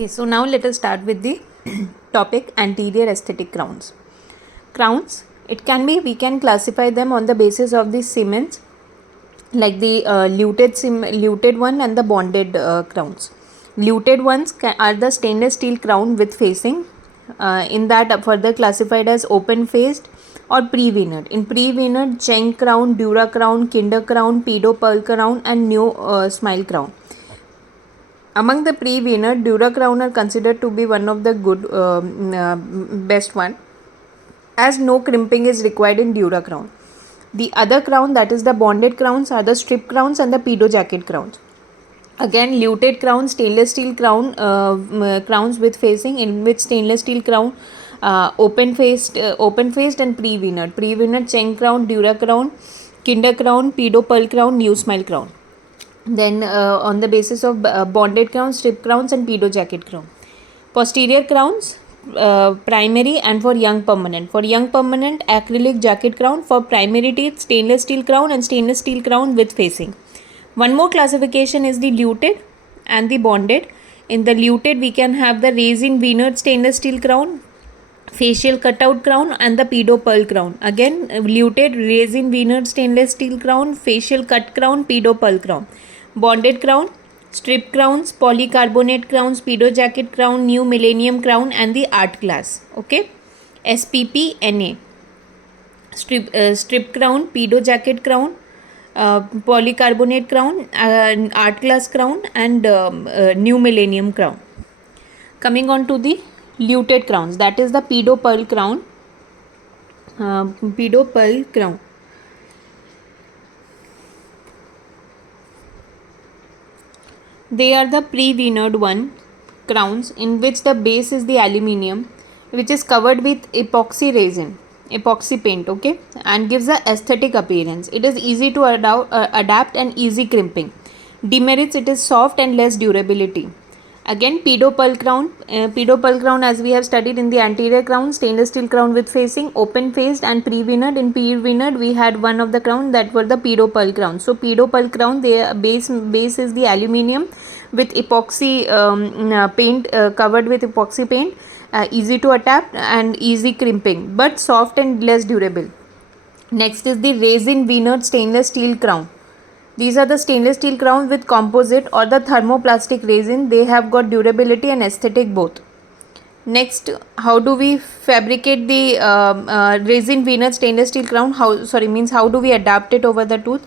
Okay, so now let us start with the topic anterior aesthetic crowns. Crowns, we can classify them on the basis of the cements, like the luted one and the bonded crowns. Luted ones are the stainless steel crown with facing, in that further classified as open faced or pre-veneered. In pre-veneered, Cheng crown, Dura crown, Kinder crown, Pedo pearl crown and New smile crown. Among the pre-veneered, Dura crown are considered to be one of the best one, as no crimping is required in Dura crown. The other crown, that is the bonded crowns, are the strip crowns and the pedo jacket crowns. Again, luted crown, stainless steel crown, crowns with facing, in which stainless steel crown, open faced and pre-veneered. Pre-veneered Cheng crown, Dura crown, Kinder crown, pedo pearl crown, New smile crown. Then on the basis of bonded crowns, strip crowns and pedo jacket crown. Posterior crowns, primary and for young permanent. For young permanent, acrylic jacket crown. For primary teeth, stainless steel crown and stainless steel crown with facing. One more classification is the luted and the bonded. In the luted, we can have the resin veneered stainless steel crown, facial cutout crown and the pedo pearl crown. Again, luted, resin veneered stainless steel crown, facial cut crown, pedo pearl crown. Bonded crown, strip crowns, polycarbonate crowns, pedo jacket crown, new millennium crown and the art glass. Okay, SPP NA, strip crown, pedo jacket crown, polycarbonate crown, art glass crown and new millennium crown. Coming on to the luted crowns, that is the pedo pearl crown. They are the pre-veneered one crowns, in which the base is the aluminium, which is covered with epoxy resin, epoxy paint, okay, and gives a aesthetic appearance. It is easy to adapt and easy crimping. Demerits, it is soft and less durability. Again, pedo pearl crown, as we have studied in the anterior crown, stainless steel crown with facing, open faced and pre-veneered. In pre-veneered, we had one of the crown that were the pedo pearl crown. So pedo pearl crown, their base is the aluminium with epoxy paint, covered with epoxy paint, easy to adapt and easy crimping, but soft and less durable. Next is the resin veneered stainless steel crown. These are the stainless steel crowns with composite or the thermoplastic resin. They have got durability and aesthetic both. Next, how do we fabricate the resin veneered stainless steel crown? How do we adapt it over the tooth?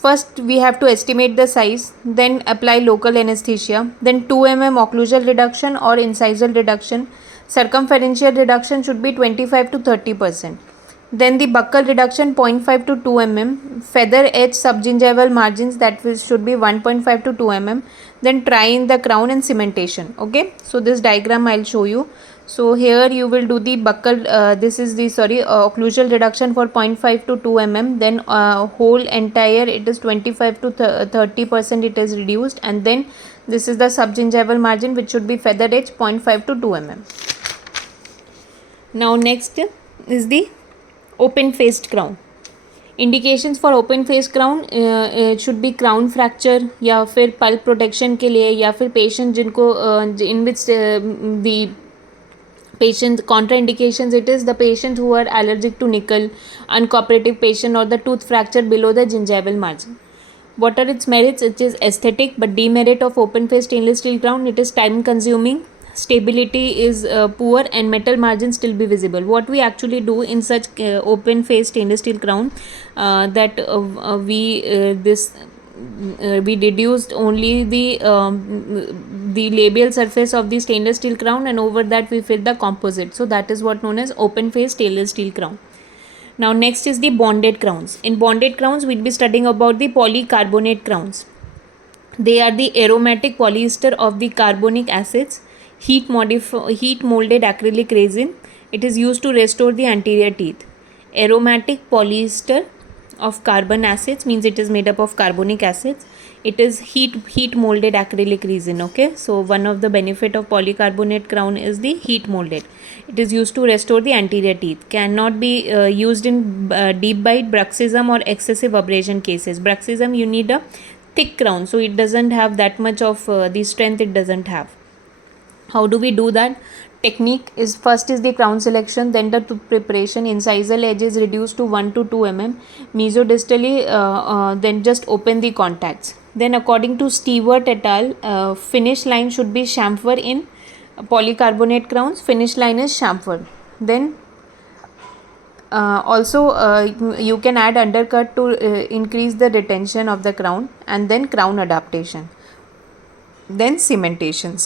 First, we have to estimate the size, then apply local anesthesia, then 2 mm occlusal reduction or incisal reduction. Circumferential reduction should be 25 to 30%. Then the buccal reduction 0.5 to 2 mm, feather edge subgingival margins, that should be 1.5 to 2 mm. Then try in the crown and cementation. Okay, so this diagram I'll show you. So here you will do the buccal, this is the occlusal reduction for 0.5 to 2 mm. Then whole entire, it is 25 to 30% it is reduced, and then this is the subgingival margin, which should be feather edge 0.5 to 2 mm. Now next is the open faced crown. Indications for open faced crown should be crown fracture, या फिर pulp protection के लिए, या फिर patient जिनको in which the patient contraindications, it is the patient who are allergic to nickel, uncooperative patient, or the tooth fracture below the gingival margin. What are its merits? It is aesthetic, but demerit of open faced stainless steel crown, it is time consuming, stability is poor, and metal margins still be visible. What we actually do in such open face stainless steel crown, we deduced only the labial surface of the stainless steel crown, and over that we fit the composite. So that is what known as open face stainless steel crown. Now next is the bonded crowns. In bonded crowns, we'll be studying about the polycarbonate crowns. They are the aromatic polyester of the carbonic acids, heat molded acrylic resin. It is used to restore the anterior teeth. Aromatic polyester of carbon acids means it is made up of carbonic acids. It is heat molded acrylic resin. Okay, so one of the benefit of polycarbonate crown is the heat molded. It is used to restore the anterior teeth. Cannot be used in deep bite, bruxism or excessive abrasion cases. Bruxism, you need a thick crown, so it doesn't have that much of the strength it doesn't have. How do we do that? Technique is, first is the crown selection, then the tooth preparation. Incisal edge is reduced to 1 to 2 mm. Mesodistally, then just open the contacts. Then according to Stewart et al., finish line should be chamfer in polycarbonate crowns. Finish line is chamfer. Then also you can add undercut to increase the retention of the crown, and then crown adaptation. Then cementation,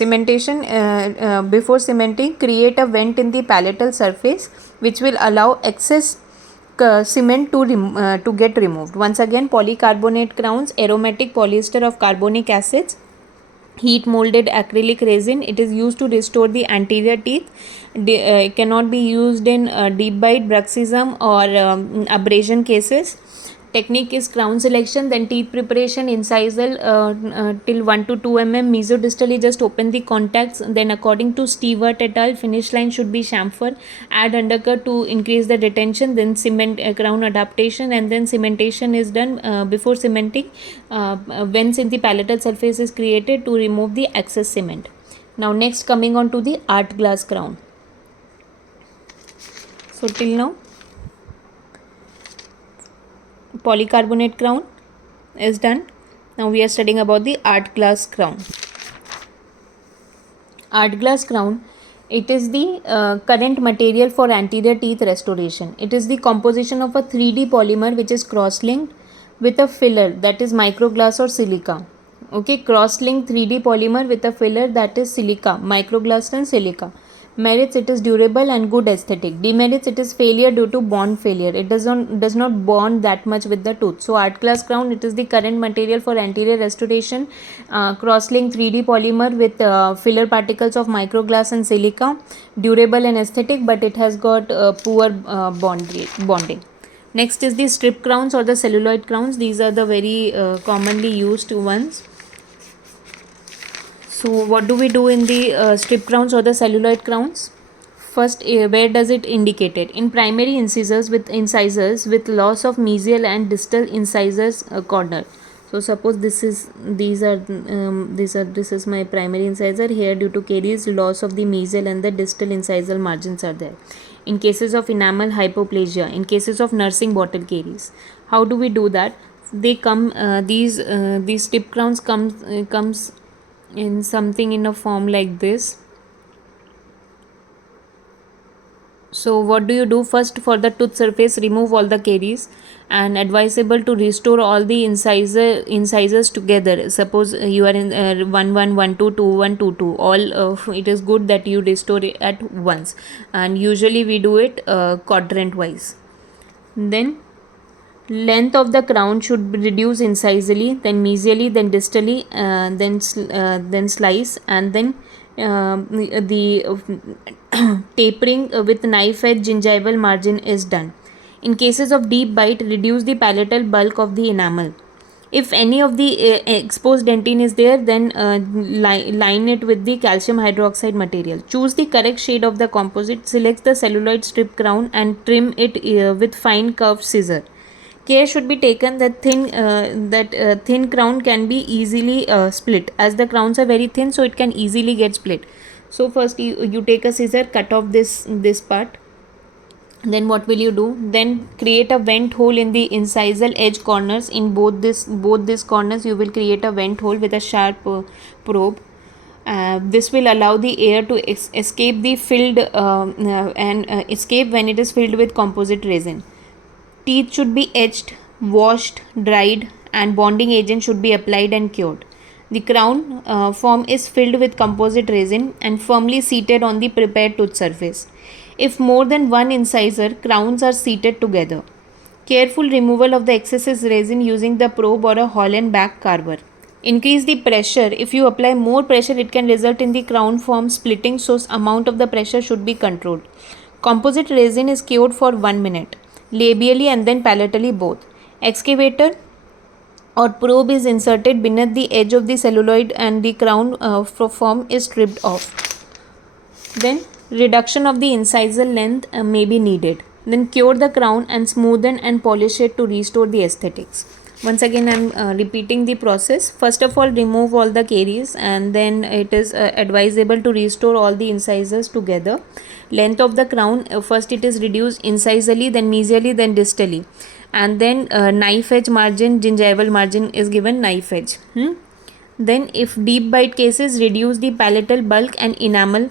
before cementing, create a vent in the palatal surface which will allow excess cement to get removed. Once again, polycarbonate crowns, aromatic polyester of carbonic acids, heat molded acrylic resin. It is used to restore the anterior teeth. It cannot be used in deep bite, bruxism, or abrasion cases. Technique is crown selection, then teeth preparation, incisal till 1 to 2 mm. Mesodistally, just open the contacts. Then according to Stewart et al., finish line should be chamfer. Add undercut to increase the retention. Then cement, crown adaptation, and then cementation is done. Before cementing, vents in the palatal surface is created to remove the excess cement. Now next, coming on to the art glass crown. So till now, polycarbonate crown is done. Now we are studying about the art glass crown. Art glass crown, it is the current material for anterior teeth restoration. It is the composition of a 3D polymer which is cross-linked with a filler, that is microglass or silica. Okay, cross-linked 3D polymer with a filler, that is silica, microglass and silica. Merits, it is durable and good aesthetic. Demerits, it is failure due to bond failure. It does not bond that much with the tooth. So art glass crown, it is the current material for anterior restoration, cross-linked 3D polymer with filler particles of microglass and silica, durable and aesthetic, but it has got poor bonding. Next is the strip crowns or the celluloid crowns. These are the very commonly used ones. So what do we do in the strip crowns or the celluloid crowns? First, where does it indicate it? In primary incisors with loss of mesial and distal incisors corner. So suppose this is my primary incisor. Here, due to caries, loss of the mesial and the distal incisal margins are there. In cases of enamel hypoplasia, in cases of nursing bottle caries, how do we do that? They come these strip crowns comes in something in a form like this. So what do you do? First, for the tooth surface, remove all the caries, and advisable to restore all the incisors together. Suppose you are in 1 1 1 2 2 1 2 2, all it is good that you restore it at once, and usually we do it quadrant wise. Then length of the crown should be reduced incisally, then mesially, then distally, then slice, and then the tapering with knife edge gingival margin is done. In cases of deep bite, reduce the palatal bulk of the enamel. If any of the exposed dentine is there, then line it with the calcium hydroxide material. Choose the correct shade of the composite. Select the celluloid strip crown and trim it with fine curved scissor. Care should be taken that thin crown can be easily split, as the crowns are very thin, so it can easily get split. So first you take a scissor, cut off this part. Then what will you do? Then create a vent hole in the incisal edge corners. In both these corners you will create a vent hole with a sharp probe. This will allow the air to escape the filled escape when it is filled with composite resin. Teeth should be etched, washed, dried, and bonding agent should be applied and cured. The crown form is filled with composite resin and firmly seated on the prepared tooth surface. If more than one incisor, crowns are seated together. Careful removal of the excess resin using the probe or a Holland back carver. Increase the pressure. If you apply more pressure, it can result in the crown form splitting, so amount of the pressure should be controlled. Composite resin is cured for 1 minute. Labially and then palatally both. Excavator or probe is inserted beneath the edge of the celluloid and the crown form is stripped off. Then reduction of the incisal length may be needed. Then cure the crown and smoothen and polish it to restore the aesthetics. Once again I'm repeating the process. First of all, remove all the caries, and then it is advisable to restore all the incisors together. Length of the crown, first it is reduced incisally, then mesially, then distally, and then knife edge margin, gingival margin is given knife edge. Then if deep bite cases, reduce the palatal bulk and enamel.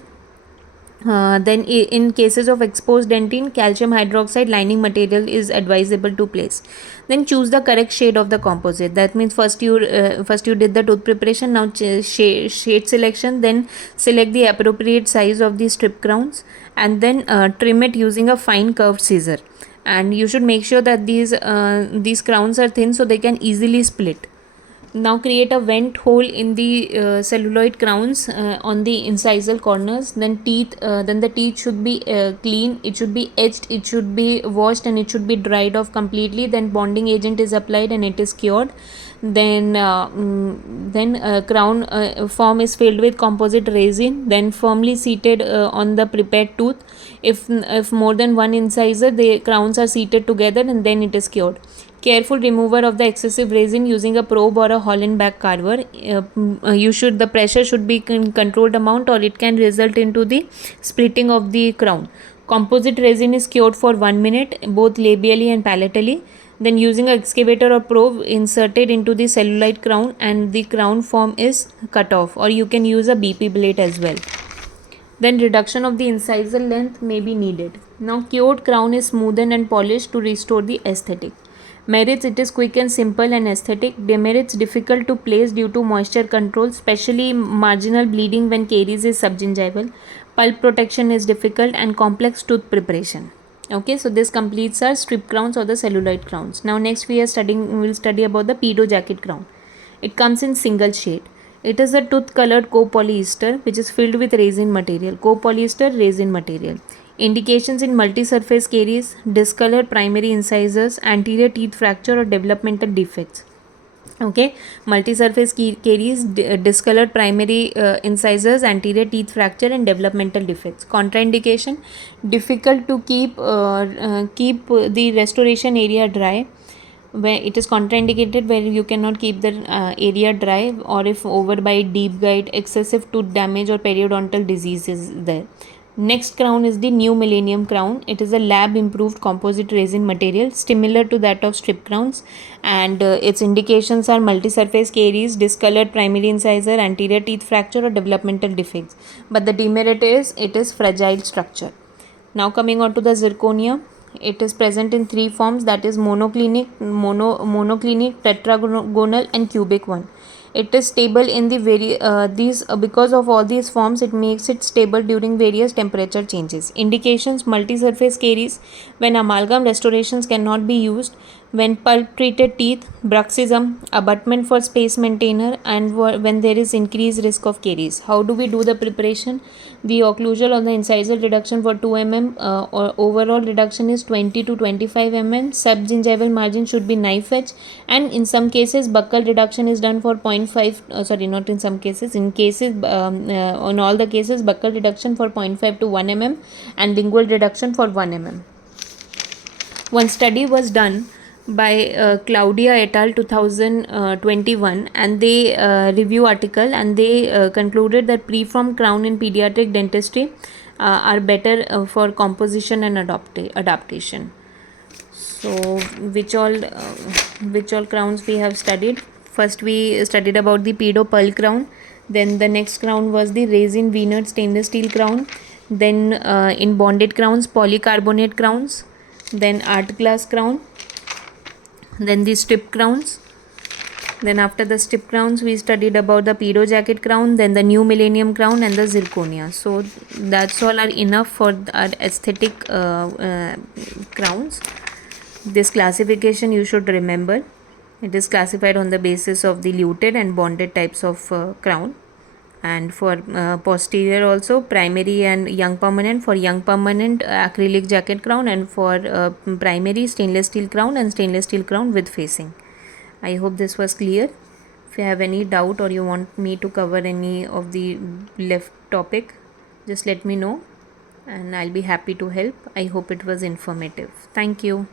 Then in cases of exposed dentine, calcium hydroxide lining material is advisable to place. Then choose the correct shade of the composite. That means first you did the tooth preparation, now shade selection, then select the appropriate size of the strip crowns, and then trim it using a fine curved scissor. And you should make sure that these crowns are thin so they can easily split. Now create a vent hole in the celluloid crowns on the incisal corners. Then the teeth should be clean, it should be edged, it should be washed, and it should be dried off completely. Then bonding agent is applied and it is cured. Then crown form is filled with composite resin, then firmly seated on the prepared tooth. If more than one incisor, the crowns are seated together, and then it is cured. Careful remover of the excessive resin using a probe or a Hollenbach carver. The pressure should be in controlled amount, or it can result into the splitting of the crown. Composite resin is cured for 1 minute, both labially and palatally. Then using an excavator or probe, inserted into the celluloid crown, and the crown form is cut off, or you can use a BP blade as well. Then reduction of the incisal length may be needed. Now cured crown is smoothened and polished to restore the aesthetic. Merits, it is quick and simple and aesthetic. Demerits, difficult to place due to moisture control, especially marginal bleeding when caries is subgingival. Pulp protection is difficult, and complex tooth preparation. Okay, so this completes our strip crowns or the celluloid crowns. Now next we will study about the pedo jacket crown. It comes in single shade. It is a tooth colored copolyester which is filled with resin material. Copolyester resin material. Indications in multi-surface caries, discolored primary incisors, anterior teeth fracture or developmental defects. Okay, multi-surface caries, discolored primary incisors, anterior teeth fracture, and developmental defects. Contraindication: difficult to keep the restoration area dry. Where it is contraindicated, where you cannot keep the area dry, or if overbite, deep bite, excessive tooth damage, or periodontal disease is there. Next crown is the new millennium crown. It is a lab improved composite resin material similar to that of strip crowns, and its indications are multi-surface caries, discolored primary incisor, anterior teeth fracture, or developmental defects. But the demerit is it is fragile structure. Now coming on to the zirconia. It is present in three forms, that is monoclinic, tetragonal, and cubic one. It is stable in the because of all these forms, it makes it stable during various temperature changes. Indications: multi-surface caries when amalgam restorations cannot be used, when pulp treated teeth, bruxism, abutment for space maintainer, and when there is increased risk of caries. How do we do the preparation? The occlusal or the incisal reduction for 2 mm or overall reduction is 20 to 25 mm. Subgingival margin should be knife edge, and in some cases buccal reduction is done for 0.5 not in some cases, in cases on all the cases buccal reduction for 0.5 to 1 mm and lingual reduction for 1 mm. One study was done by Claudia et al. 2021, and they review article, and they concluded that preformed crown in pediatric dentistry are better for composition and adaptation. So which all crowns we have studied? First we studied about the pedo pearl crown. Then the next crown was the resin veneered stainless steel crown. Then in bonded crowns, polycarbonate crowns. Then art glass crown. Then the strip crowns. Then after the strip crowns, we studied about the pedo jacket crown, then the new millennium crown, and the zirconia. So that's all are enough for our aesthetic crowns. This classification you should remember. It is classified on the basis of the luted and bonded types of crown. And for posterior also, primary and young permanent. For young permanent, acrylic jacket crown, and for primary, stainless steel crown and stainless steel crown with facing. I hope this was clear. If you have any doubt or you want me to cover any of the left topic, just let me know and I'll be happy to help. I hope it was informative. Thank you.